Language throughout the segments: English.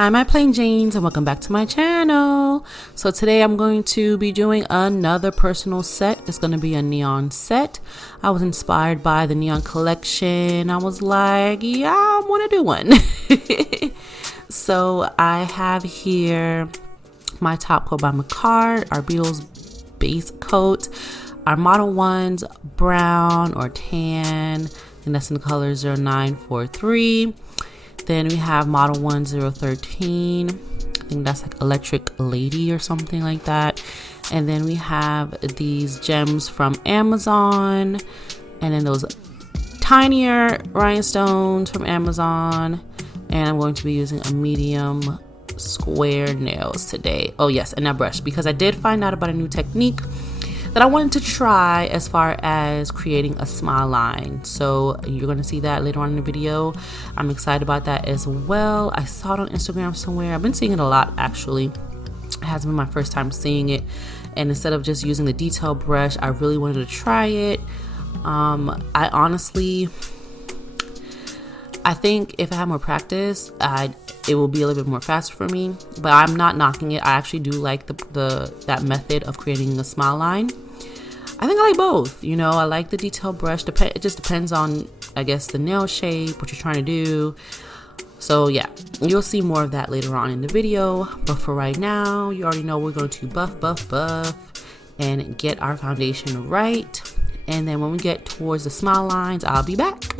Hi, my PlainJains, and welcome back to my channel. So today I'm going to be doing another personal set. It's going to be a neon set. I was inspired by the neon collection. I was like, yeah, I want to do one. So I have here my top coat by Macquarie, our Beatles base coat, our Model 1's brown or tan, and that's in the color 0943. Then we have Model 1013. I think that's like Electric Lady or something like that. And then we have these gems from Amazon. And then those tinier rhinestones from Amazon. And I'm going to be using a medium square nails today. Oh yes, and a brush, because I did find out about a new technique that I wanted to try as far as creating a smile line. So you're going to see that later on in the video. I'm excited about that as well. I saw it on Instagram somewhere. I've been seeing it a lot actually. It hasn't been my first time seeing it. And instead of just using the detail brush, I really wanted to try it. I think if I had more practice, it will be a little bit more faster for me, but I'm not knocking it. I actually do like that method of creating a smile line. I think I like both. You know, I like the detail brush. It just depends on, I guess, the nail shape, what you're trying to do. So yeah, you'll see more of that later on in the video. But for right now, you already know we're going to buff and get our foundation right. And then when we get towards the smile lines, I'll be back.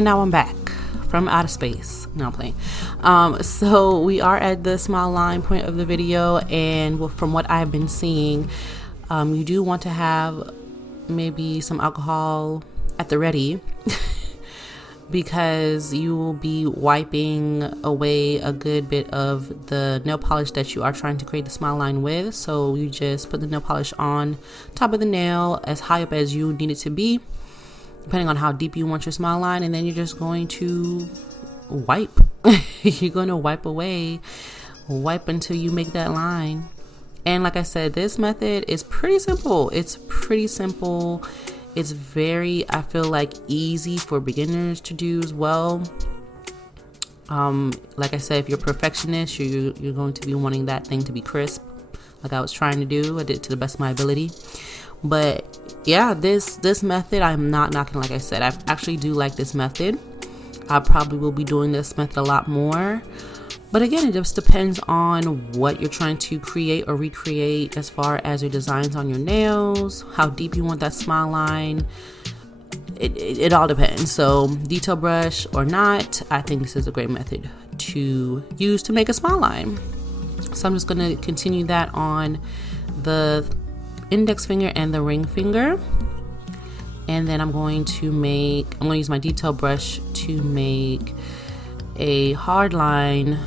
And now I'm back from outer space. No, I'm playing. So we are at the smile line point of the video, and from what I've been seeing, you do want to have maybe some alcohol at the ready because you will be wiping away a good bit of the nail polish that you are trying to create the smile line with. So you just put the nail polish on top of the nail as high up as you need it to be, depending on how deep you want your smile line, and then you're just going to wipe. You're going to wipe away, wipe until you make that line. And like I said, this method is pretty simple. It's pretty simple. It's very, I feel like, easy for beginners to do as well. Like I said, if you're a perfectionist, you're going to be wanting that thing to be crisp, like I was trying to do. I did it to the best of my ability. But yeah, this method, I'm not knocking. Like I said, I actually do like this method. I probably will be doing this method a lot more. But again, it just depends on what you're trying to create or recreate as far as your designs on your nails, how deep you want that smile line. It all depends. So detail brush or not, I think this is a great method to use to make a smile line. So I'm just going to continue that on the index finger and the ring finger. And then I'm going to use my detail brush to make a hard line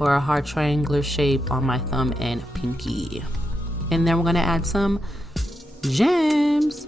or a hard triangular shape on my thumb and pinky. And then we're going to add some gems.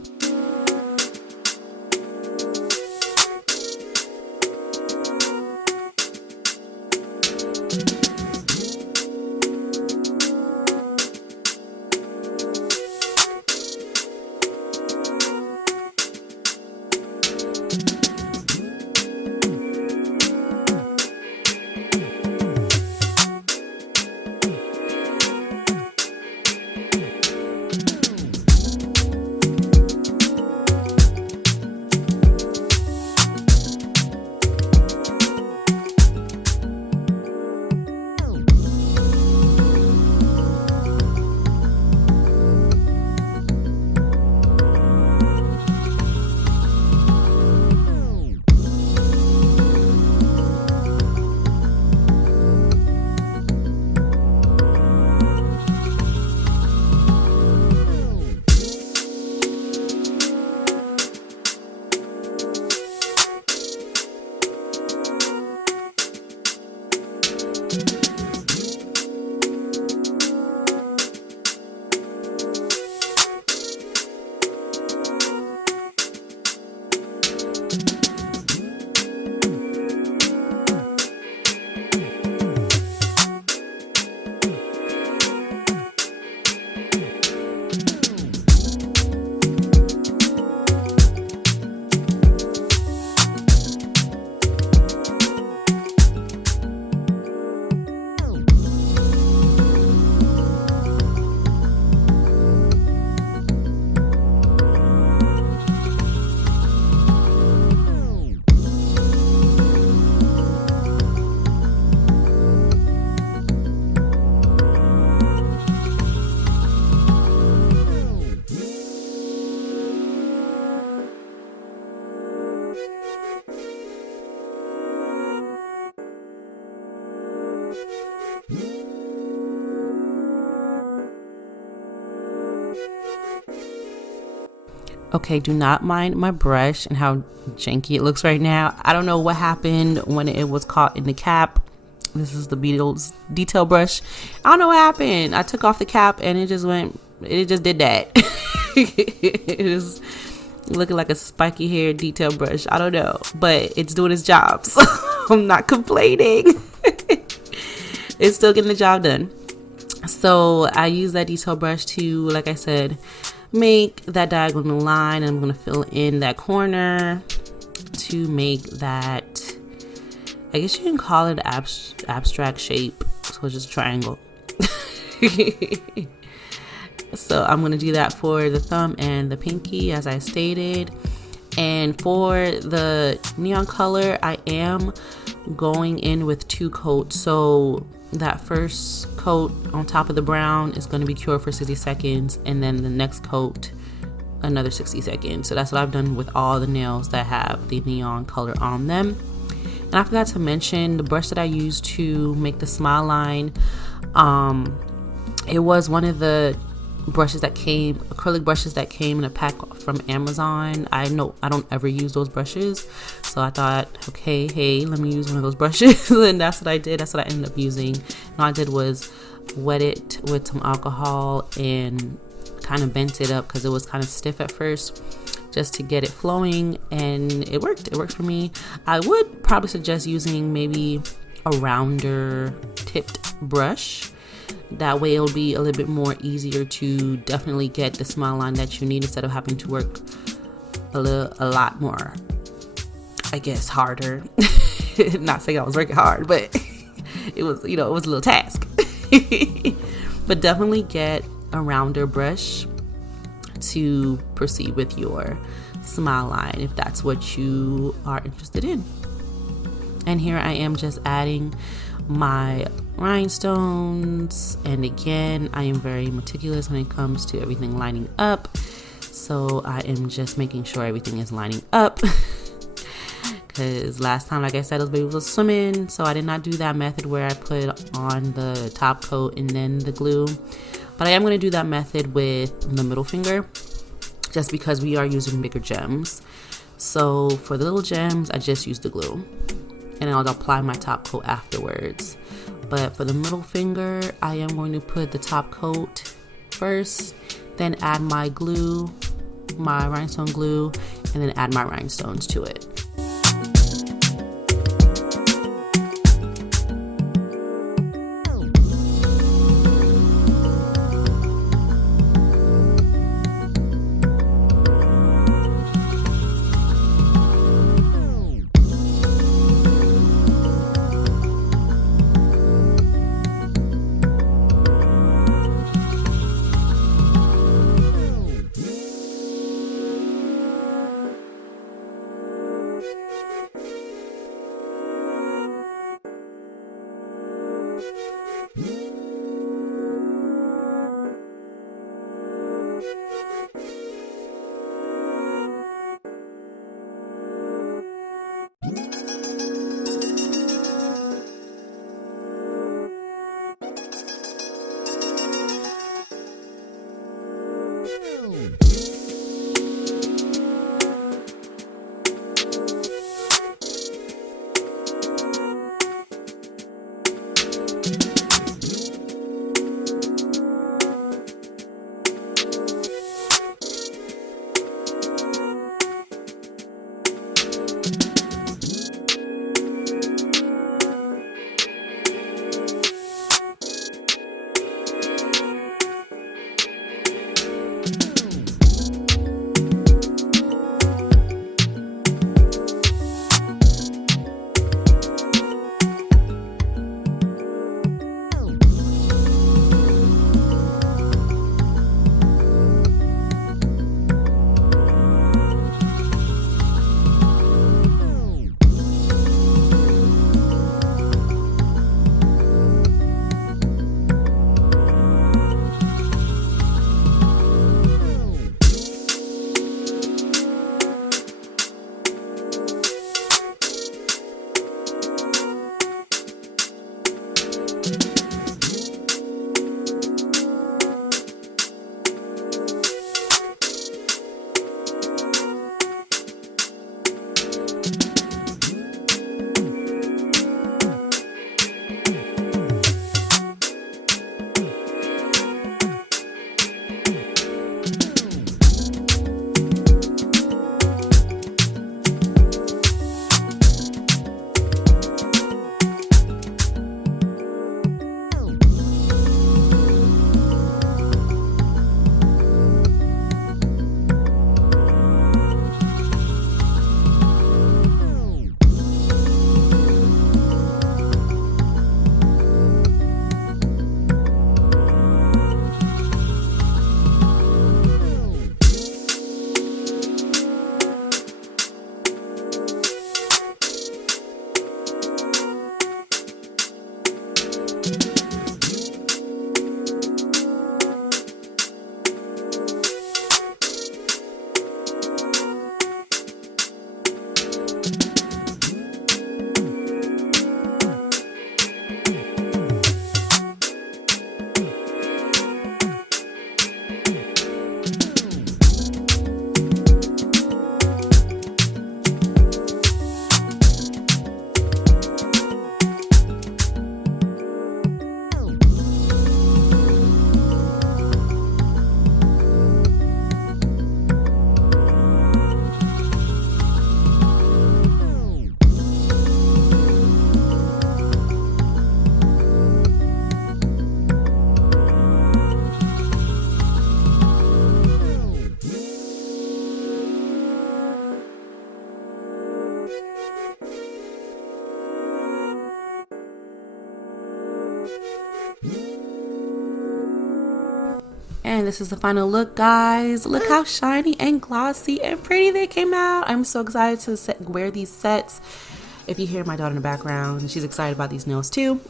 Okay, do not mind my brush and how janky it looks right now. I don't know what happened when it was caught in the cap. This is the Beatles detail brush. I don't know what happened. I took off the cap and it just did that. It is looking like a spiky hair detail brush. I don't know, but it's doing its job. So I'm not complaining. It's still getting the job done. So I use that detail brush to, like I said, make that diagonal line. I'm going to fill in that corner to make that, I guess you can call it abstract shape. So it's just a triangle. So I'm going to do that for the thumb and the pinky, as I stated. And for the neon color, I am going in with 2 coats. So that first coat on top of the brown is going to be cured for 60 seconds, and then the next coat another 60 seconds. So that's what I've done with all the nails that have the neon color on them. And I forgot to mention the brush that I used to make the smile line. It was one of the brushes that came, acrylic brushes that came in a pack from Amazon. I know I don't ever use those brushes, so I thought, okay, hey, let me use one of those brushes. And that's what I did. That's what I ended up using. And all I did was wet it with some alcohol and kind of bent it up because it was kind of stiff at first, just to get it flowing, and it worked for me. I would probably suggest using maybe a rounder tipped brush. That way it'll be a little bit more easier to definitely get the smile line that you need, instead of having to work a lot more, I guess, harder. Not saying I was working hard, but it was, it was a little task. But definitely get a rounder brush to proceed with your smile line if that's what you are interested in. And here I am just adding my rhinestones, and again, I am very meticulous when it comes to everything lining up, so I am just making sure everything is lining up. Because last time, like I said, those babies was swimming, so I did not do that method where I put on the top coat and then the glue. But I am going to do that method with the middle finger, just because we are using bigger gems. So for the little gems, I just use the glue, and then I'll apply my top coat afterwards. But for the middle finger, I am going to put the top coat first, then add my glue, my rhinestone glue, and then add my rhinestones to it. And this is the final look, guys. Look how shiny and glossy and pretty they came out. I'm so excited to wear these sets. If you hear my daughter in the background, she's excited about these nails too.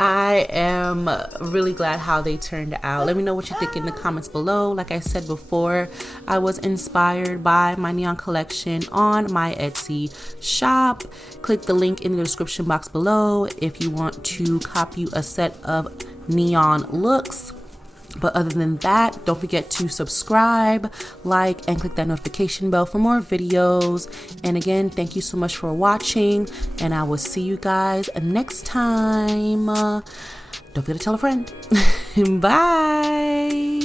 I am really glad how they turned out. Let me know what you think in the comments below. Like I said before, I was inspired by my neon collection on my Etsy shop. Click the link in the description box below if you want to copy a set of neon looks. But other than that, don't forget to subscribe, like, and click that notification bell for more videos. And again, thank you so much for watching, and I will see you guys next time. Don't forget to tell a friend. Bye.